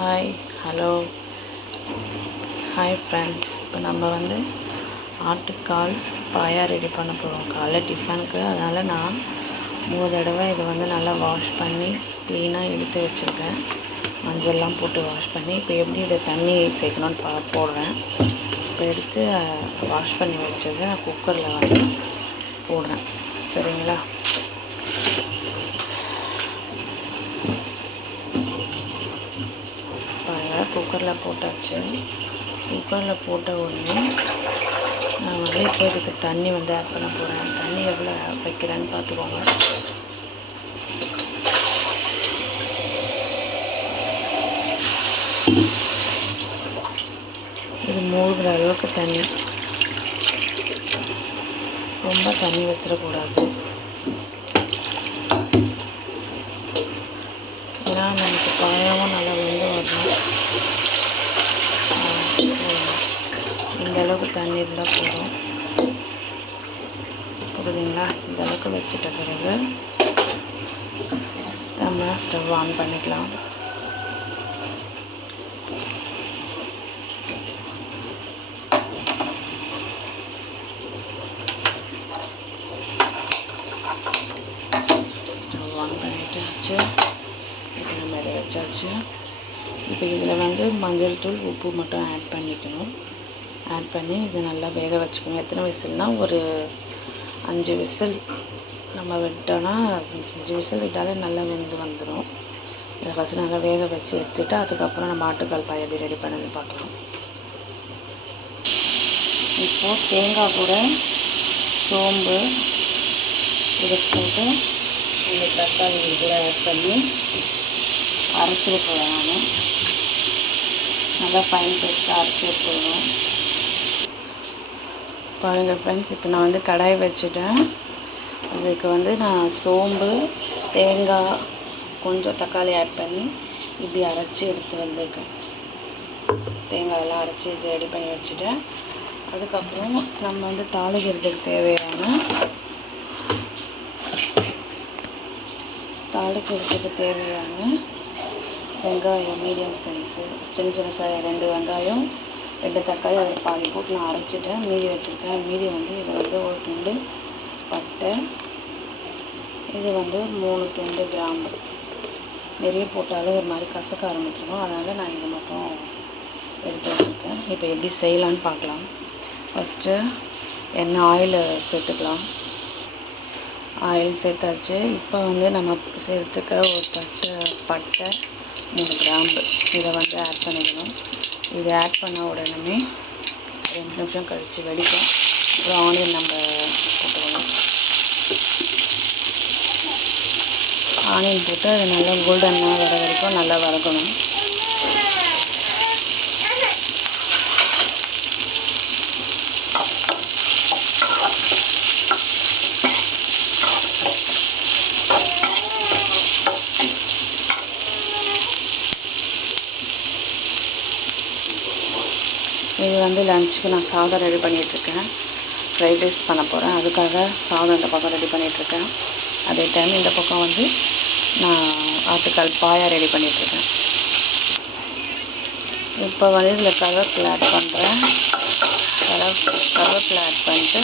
Hi hello hi friends. இப்போ நம்ம ஆட்டுக்கால் பாயா ரெடி பண்ண போகிறோம் காலைல டிஃபனுக்கு. அதனால் நான் 3 தடவை இதை நல்லா வாஷ் பண்ணி க்ளீனாக எடுத்து வச்சுருக்கேன். மஞ்சள்லாம் போட்டு வாஷ் பண்ணி இப்போ எப்படி இதை தண்ணி சேர்க்கணுன்னு போடுறேன். இப்போ எடுத்து வாஷ் பண்ணி வச்சதை நான் குக்கரில் போடுறேன். சரிங்களா? குக்கரில் போட்டாச்சு. குக்கரில் போட்ட உடனே நான் இப்போ இதுக்கு தண்ணி ஆட் பண்ண போகிறேன். தண்ணி எவ்வளோ வைக்கிறேன்னு பார்த்துக்கோங்க. இது மூழ்கிற அளவுக்கு தண்ணி, ரொம்ப தண்ணி வச்சிடக்கூடாது. ஏன்னா நமக்கு பாயாவும் நல்லா வரணும். இந்த அளவுக்கு தண்ணி இருந்தால் போதும். புரியுதுங்களா? இந்த அளவுக்கு வச்சுட்ட பிறகு நம்ம ஸ்டவ் ஆன் பண்ணிக்கலாம். ஸ்டவ் ஆன் பண்ணிட்டாச்சு. இப்போ நம்ம இதை வச்சாச்சு. இப்போ இதில் மஞ்சள் தூள் உப்பு மட்டும் ஆட் பண்ணிக்கணும். ஆட் பண்ணி இதை நல்லா வேக வச்சுக்கோங்க. எத்தனை விசில்னால் ஒரு 5 விசில் நம்ம விட்டோன்னா 5 விசில் விட்டாலே நல்லா வெந்து வந்துடும். இதை ஃபஸ்ட்டு நல்லா வேக வச்சு எடுத்துகிட்டு அதுக்கப்புறம் நம்ம ஆட்டுக்கால் பாய் எப்படி ரெடி பண்ணணும்னு பார்க்கலாம். இப்போது தேங்காய் கூட சோம்பு இதை போட்டு இந்த தக்காளி கூட ஆட் பண்ணி அரைச்சிட்டு போகிறேன். நான் நல்லா ஃபைன் பேஸ்ட்டாக அரைச்சி எடுத்துக்கணும். பாருங்கள் ஃப்ரெண்ட்ஸ், இப்போ நான் கடாய் வச்சுட்டேன். அதுக்கு நான் சோம்பு, தேங்காய், கொஞ்சம் தக்காளி ஆட் பண்ணி இப்படி அரைச்சி எடுத்து வந்திருக்கேன். தேங்காயெல்லாம் அரைச்சி இது ரெடி பண்ணி வச்சுட்டேன். அதுக்கப்புறம் நம்ம தாளிக்கிறதுக்கு தேவையான வெங்காயம் மீடியம் சைஸு, சின்ன 2 வெங்காயம், 2 தக்காளி, அதில் பாதி போட்டு நான் அரைச்சிட்டேன். மீதி வச்சுருக்கேன். மீதி இது ஒரு துண்டு பட்டை, இது 3 துண்டு கிராம்பு. நிறைய போட்டாலும் ஒரு மாதிரி கசக்க ஆரம்பிச்சிடும். அதனால் நான் இது மட்டும் எடுத்து வச்சுருக்கேன். இப்போ எப்படி செய்யலான்னு பார்க்கலாம். ஃபஸ்ட்டு ஆயில் சேர்த்துக்கலாம். ஆயில் சேர்த்தாச்சு. இப்போ நம்ம சேர்த்துக்க ஒரு பட்டை, 3 கிராம்பு இதை ஆட் பண்ணிக்கணும். இதை ஆட் பண்ண உடனே 2 நிமிஷம் கழித்து வெடிக்கும். அப்புறம் ஆனியன் நம்ம போட்டுக்கணும். ஆனியன் போட்டு அது நல்லா கோல்டனாக வர வரைக்கும் நல்லா வதக்கணும். இது லஞ்சுக்கு நான் சாதம் ரெடி பண்ணிகிட்ருக்கேன். ஃப்ரைட் ரைஸ் பண்ண போகிறேன். அதுக்காக சாதம் இந்த பக்கம் ரெடி பண்ணிகிட்ருக்கேன். அதே டைம் இந்த பக்கம் நான் ஆட்டுக்கால் பாயா ரெடி பண்ணிகிட்ருக்கேன். இப்போ இதில் கருவேப்பிலை ஆட் பண்ணுறேன். கருவேப்பிலை ஆட் பண்ணிட்டு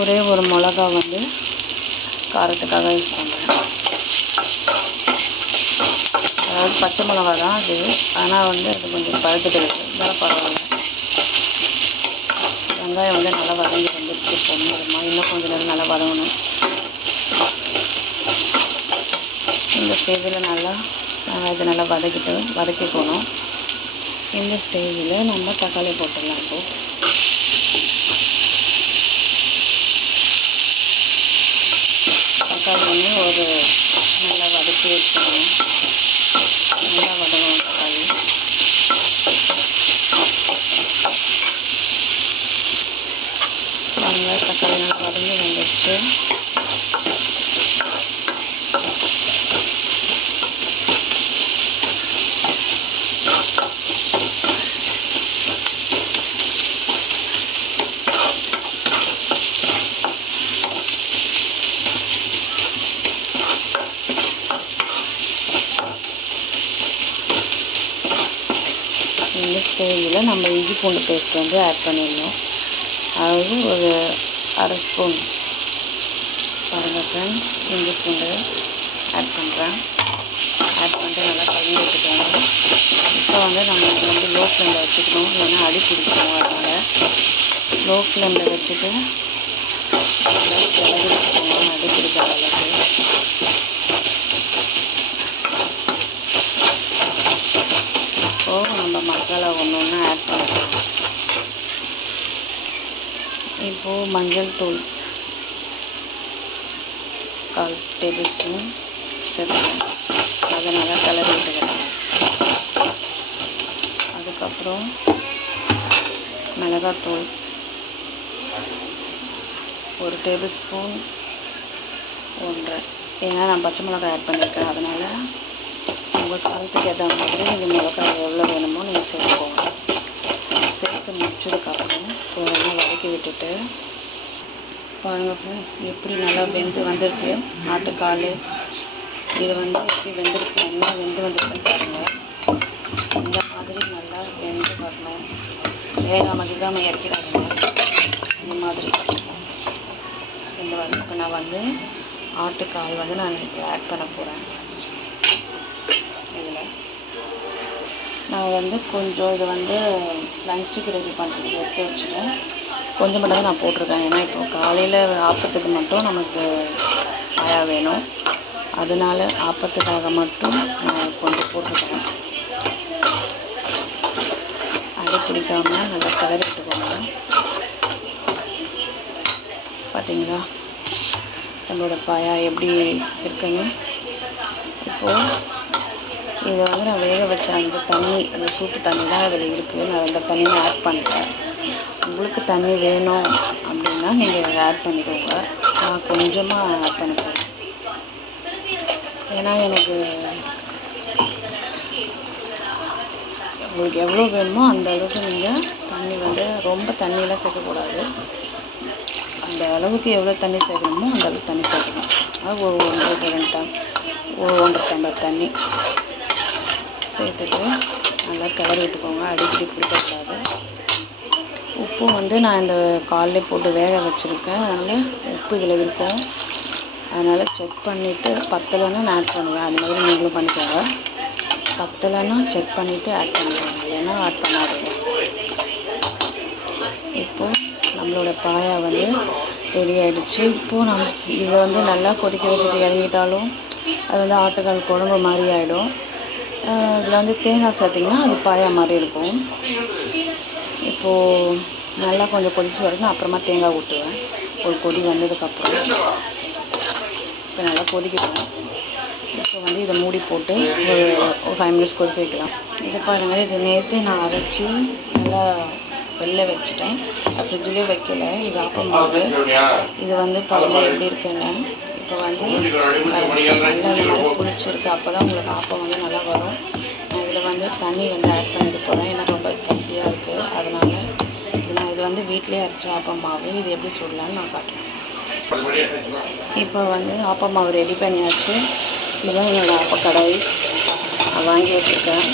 ஒரே ஒரு மிளகா காரத்துக்காக யூஸ் பண்ணுறேன். அதாவது பச்சை மிளகா தான் அது, ஆனால் அது கொஞ்சம் பழுத்துட்டு இருக்குது. இதெல்லாம் பரவாயில்ல. வெங்காயம் நல்லா வதங்கி வந்துடுச்சு. பொண்ணுமா இன்னும் கொஞ்சம் நேரம் நல்லா வதங்கணும். இந்த ஸ்டேஜில் வெங்காயத்தை நல்லா வதக்கிக்கணும். இந்த ஸ்டேஜில் நம்ம தக்காளி போட்டுடலாம். இப்போது தக்காளி ஒரு நல்லா வதக்கி வச்சுக்கணும். நல்லா வதங்கணும் தக்காளி. தக்காளி நல்லா வதங்கி வந்துடுச்சு. இந்த ஸ்டேஜில் நம்ம இஞ்சி பூண்டு பேஸ்ட் வந்து ஆட் பண்ணிடணும். அதாவது ஒரு 1/2 ஸ்பூன் பாருங்கள் ஃப்ரெண்ட்ஸ், இஞ்சி பூண்டு ஆட் பண்ணுறேன். ஆட் பண்ணிட்டு நல்லா கலந்து விட்டுக்கோங்க. இப்போ வந்து நம்ம வந்து லோ ஃப்ளேமில் வச்சுக்கணும், இல்லைன்னா அடி பிடிக்கணும். அதனால் லோ ஃப்ளேமில் வச்சுட்டு நல்லா கிளறி வச்சுக்கோங்க, அடி பிடிக்காத அளவுக்கு. இப்போது நம்ம மசாலா ஒன்று ஒன்று ஆட் பண்ணிக்கலாம். இப்போது மஞ்சள் தூள் 1/4 டேபிள் ஸ்பூன் சேர்த்துக்கலாம். அதை நல்லா கிளறி விட்டுக்கலாம். அதுக்கப்புறம் மிளகாத்தூள் 1 டேபிள் ஸ்பூன் 1.5, ஏன்னா நான் பச்சை மிளகாய் ஆட் பண்ணியிருக்கேன். அதனால் உங்கள் காரத்துக்கு ஏற்ற மாதிரி நீங்கள் மிளகாய் எவ்வளோ வேணுமோ நீங்கள் சேர்த்துக்கோங்க. சேர்த்து முடிச்சதுக்கப்புறம் கொஞ்சம் வதக்கி விட்டுட்டு பாருங்கள் ஃப்ரெண்ட்ஸ், எப்படி நல்லா வெந்து வந்திருக்கு. ஆட்டுக்கால் இது வந்து எப்படி வெந்திருக்கு, நல்லா வெந்து வந்திருக்குன்னு பாருங்கள். இந்த மாதிரி நல்லா வெந்து வரணும். வேகாமல் இறக்கிடாதுங்க. இந்த மாதிரி வெந்து வரணும். இப்போ நான் வந்து ஆட்டுக்கால் வந்து நான் ஆட் பண்ண போகிறேன். இதில் நான் வந்து கொஞ்சம் இது வந்து லஞ்சுக்கு ரெடி பண்ணுறதுக்கு எடுத்து வச்சுட்டேன். கொஞ்சம் மட்டும் தான் நான் போட்டிருக்கேன். ஏன்னா இப்போ காலையில் ஆப்பத்துக்கு மட்டும் நமக்கு பாயா வேணும். அதனால் ஆப்பத்துக்காக மட்டும் நான் கொஞ்சம் போட்டிருக்கேன். அடி பிடிக்காமல் நல்லா கிளறி விட்டுக்கோங்க. பார்த்தீங்களா நம்மளோட பாயா எப்படி இருக்குன்னு. இப்போது இதை வந்து நான் வேக வச்ச அந்த தண்ணி, அந்த சூப்பு தண்ணி தான் அதில் இருக்குது. நான் அந்த தண்ணியை ஆட் பண்ணிட்டேன். உங்களுக்கு தண்ணி வேணும் அப்படின்னா நீங்கள் ஆட் பண்ணிக்கோங்க. நான் கொஞ்சமாக ஆட் பண்ணிக்கிறேன். ஏன்னா எனக்கு உங்களுக்கு எவ்வளோ வேணுமோ அந்த அளவுக்கு நீங்கள் தண்ணி வந்து ரொம்ப தண்ணியெலாம் சேர்க்கக்கூடாது. அந்த அளவுக்கு எவ்வளோ தண்ணி சேர்க்கணுமோ அந்த அளவுக்கு தண்ணி சேர்க்கணும். அது ஒரு 1.5 டம்ளர் தண்ணி சேர்த்துட்டு நல்லா கிளறி விட்டுக்கோங்க. அடிக்கடி பிடிக்கக்கூடாது. உப்பு வந்து நான் இந்த காலையிலே போட்டு வேக வச்சுருக்கேன். அதனால் உப்பு இதில் இருக்கும். அதனால் செக் பண்ணிவிட்டு பத்தலைன்னா நான் ஆட் பண்ணுவேன். அது மாதிரி நீங்களும் பண்ணிக்கோங்க. பத்தலைன்னா செக் பண்ணிவிட்டு ஆட் பண்ணிக்கோங்க, இல்லைன்னா ஆட் பண்ணாதீங்க. இப்போது நம்மளோட பாயா வந்து ரெடி ஆகிடுச்சு. இப்போது நம்ம இதை வந்து நல்லா கொதிக்க வச்சுட்டு இறங்கிட்டாலும் அது வந்து ஆட்டுக்கால் குழம்பு மாதிரி ஆகிடும். இதில் வந்து தேங்காய் சேர்த்திங்கன்னா அது பாயா மாதிரி இருக்கும். இப்போது நல்லா கொஞ்சம் கொதித்து வரைக்கும் அப்புறமா தேங்காய் ஊற்றுவேன். ஒரு கொதி வந்ததுக்கப்புறம் இப்போ நல்லா கொதிக்கணும். இப்போ வந்து இதை மூடி போட்டு ஒரு 5 மினிட்ஸ் கொதிக்க வைக்கலாம். இதை பாருங்கள், இது நேற்று நான் அரைச்சி நல்லா வெளில வச்சுட்டேன். ஃப்ரிட்ஜ்லேயே வைக்கல. இது ஆப்பம் மாவு. இது வந்து பாருங்கள் எப்படி இருக்குன்னு. இப்போ வந்து நல்லா புளிச்சிருக்கு. அப்போ தான் உங்களுக்கு ஆப்பம் வந்து நல்லா வரும். நான் இதில் வந்து தண்ணி வந்து ஆட் பண்ணிட்டு போகிறேன். ஏன்னா ரொம்ப கட்டியாக இருக்குது. அதனால் நான் இது வந்து வீட்டிலே அரைச்ச ஆப்பம் மாவு. இது எப்படி சுடலான்னு நான் காட்டுறேன். இப்போ வந்து ஆப்பம் மாவு ரெடி பண்ணியாச்சு. இதுதான் என்னோடய ஆப்பக்கடாய் நான் வாங்கி வச்சுருக்கேன்.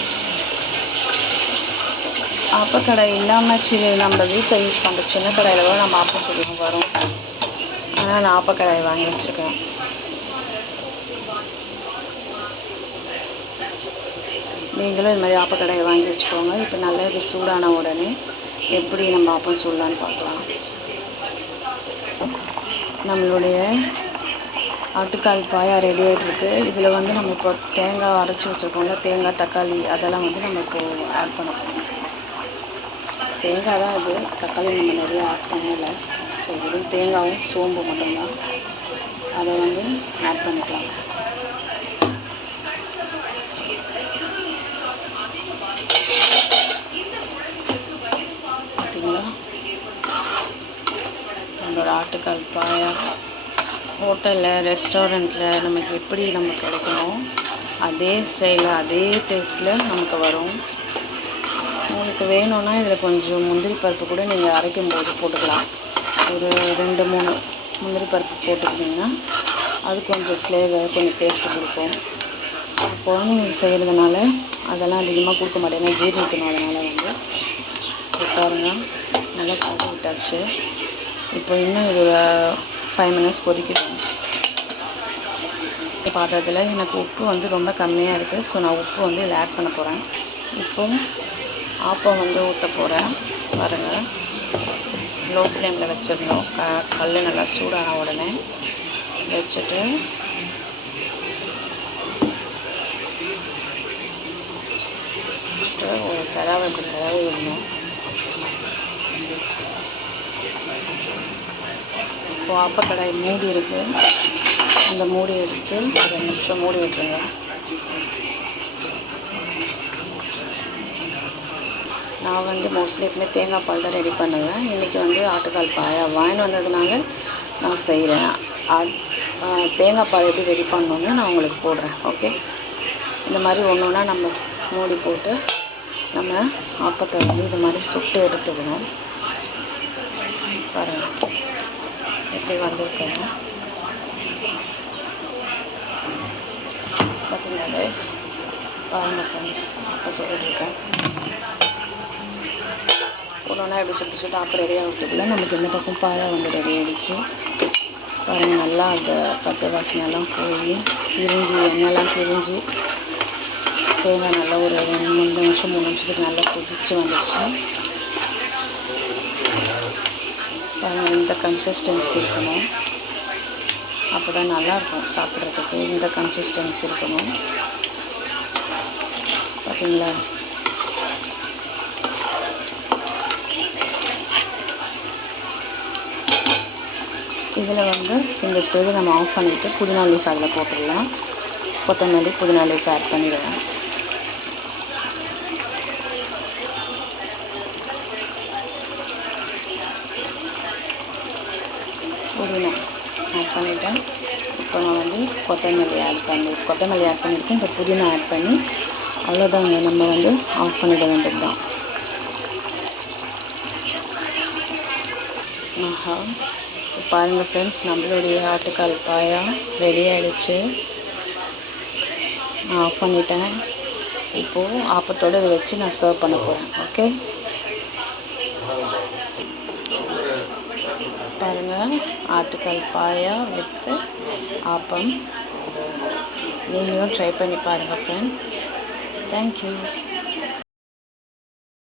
ஆப்பக்கடாய் இல்லாமல் நம்ம வீட்டில் யூஸ் பண்ணுற சின்ன கடாயில் கூட நம்ம ஆப்பம் சுடலாம் வரும். ஆனால் நான் ஆப்பக்கடாய் வாங்கி வச்சுருக்கேன். நீங்களும் இது மாதிரி ஆப்பக்கடாயை வாங்கி வச்சுக்கோங்க. இப்போ நல்லா இது சூடான உடனே எப்படி நம்ம ஆப்பம் சுடலான்னு பார்க்கலாம். நம்மளுடைய ஆட்டுக்கால் பாயா ரெடி ஆகிட்டுருக்கு. இதில் வந்து நம்ம இப்போ தேங்காய் அரைச்சி வச்சுருக்கோம்ல, தேங்காய் தக்காளி அதெல்லாம் வந்து நம்ம இப்போது ஆட் பண்ண போகிறோம். தேங்காய் தான் இது, தக்காளி நம்ம நிறைய ஆட் பண்ணலை. ஸோ வெறும் தேங்காயும் சோம்பு மட்டும்தான். அதை வந்து ஆட் பண்ணிக்கலாம். பார்த்தீங்களா நம்மளோட ஆட்டுக்கால் பாயா ஹோட்டலில் ரெஸ்டாரண்ட்டில் நமக்கு எப்படி நமக்கு கிடைக்குமோ அதே ஸ்டைலில் அதே டேஸ்ட்டில் நமக்கு வரும். உங்களுக்கு வேணும்னா இதில் கொஞ்சம் முந்திரி பருப்பு கூட நீங்கள் அரைக்கும் போது போட்டுக்கலாம். ஒரு 2-3 முந்திரி பருப்பு போட்டுக்கிட்டிங்கன்னா அது கொஞ்சம் ஃப்ளேவர் கொஞ்சம் டேஸ்ட்டு கொடுக்கும். குழந்தைங்களுக்கு செய்கிறதுனால அதெல்லாம் அதிகமாக கொடுக்க மாட்டேன், ஏன்னா ஜீரணிக்கணும். அதனால் வந்து பாருங்கள் நல்லா கொதி விட்டாச்சு. இப்போ இன்னும் இது 5 மினிட்ஸ் கொதிக்கணும். பாத்திரத்தில் எனக்கு உப்பு வந்து ரொம்ப கம்மியாக இருக்குது. ஸோ நான் உப்பு வந்து இதில் ஆட் பண்ண போகிறேன். இப்போ ஆப்பம் வந்து ஊற்ற போகிறேன். பாருங்கள், லோ ஃப்ளேமில் வச்சிடணும். கல் நல்லா சூடான உடனே வச்சுட்டு ஒரு தடவை விடணும். இப்போ ஆப்பக்கடாய் மூடி இருக்குது, அந்த மூடி எடுத்து ஒரு 2 நிமிஷம் மூடி விட்டுருங்க. நான் வந்து மோஸ்ட்லி எப்பவுமே தேங்காய் பால் தான் ரெடி பண்ணுவேன். இன்றைக்கி வந்து ஆட்டுக்கால் பாயா வாங்கிட்டு வந்ததுனால நான் செய்கிறேன். தேங்காய் பால் எப்படி ரெடி பண்ணணுன்னு நான் உங்களுக்கு போடுறேன். ஓகே, இந்த மாதிரி ஒன்று ஒன்றா நம்ம மூடி போட்டு நம்ம ஆப்பத்தை வந்து இது மாதிரி சுட்டு எடுத்துக்கணும். பாருங்கள் எப்படி வந்திருக்கேங்க பார்த்தீங்களா கைஸ்? பாருங்கள் ஃப்ரெண்ட்ஸ், அப்போ சொல்லிட்டுருக்கேன். ஒன்றா எப்படி சுட்டு ஆப்பம் ரெடி ஆகிறதுக்குள்ள நமக்கு இந்த பக்கம் பாயா வந்து ரெடி ஆகிடுச்சு. பாருங்கள், நல்லா அந்த பச்சை வாசனையெல்லாம் போய் பிரிஞ்சு எண்ணெய்லாம் பிரிஞ்சு தேங்காய் நல்லா ஒரு 2 நிமிஷம் 3 நிமிஷத்துக்கு நல்லா கொதிச்சு வந்துடுச்சு. பாருங்கள், இந்த கன்சிஸ்டன்சி இருக்கணும், அப்போ தான் நல்லாயிருக்கும் சாப்பிட்றதுக்கு. இந்த கன்சிஸ்டன்சி இருக்கணும். பார்த்தீங்களா? இதில் வந்து இந்த ஸ்டேஜை நம்ம ஆஃப் பண்ணிவிட்டு புதினா லீஃப் அதில் போட்டுடலாம். கொத்தமல்லி புதினா லீஃப் ஆட் பண்ணிடுவேன். புதினா ஆட் பண்ணிவிட்டேன். இப்போ நான் வந்து கொத்தமல்லி ஆட் பண்ணியிருக்கேன். இப்போ புதினா ஆட் பண்ணி அவ்வளோதாங்க, நம்ம வந்து ஆஃப் பண்ணிட வேண்டியது தான். ஆஹா, பாருங்கள் ஃப்ரெண்ட்ஸ், நம்மளுடைய ஆட்டுக்கால் பாயா ரெடி ஆகிடுச்சு. நான் ஆஃப் பண்ணிட்டேன். இப்போது ஆப்பத்தோடு இதை வச்சு நான் சர்வ் பண்ண போகிறேன். ஓகே, பாருங்கள், ஆட்டுக்கால் பாயா வித் ஆப்பம். நீங்களும் ட்ரை பண்ணி பாருங்கள் ஃப்ரெண்ட்ஸ். தேங்க்யூ.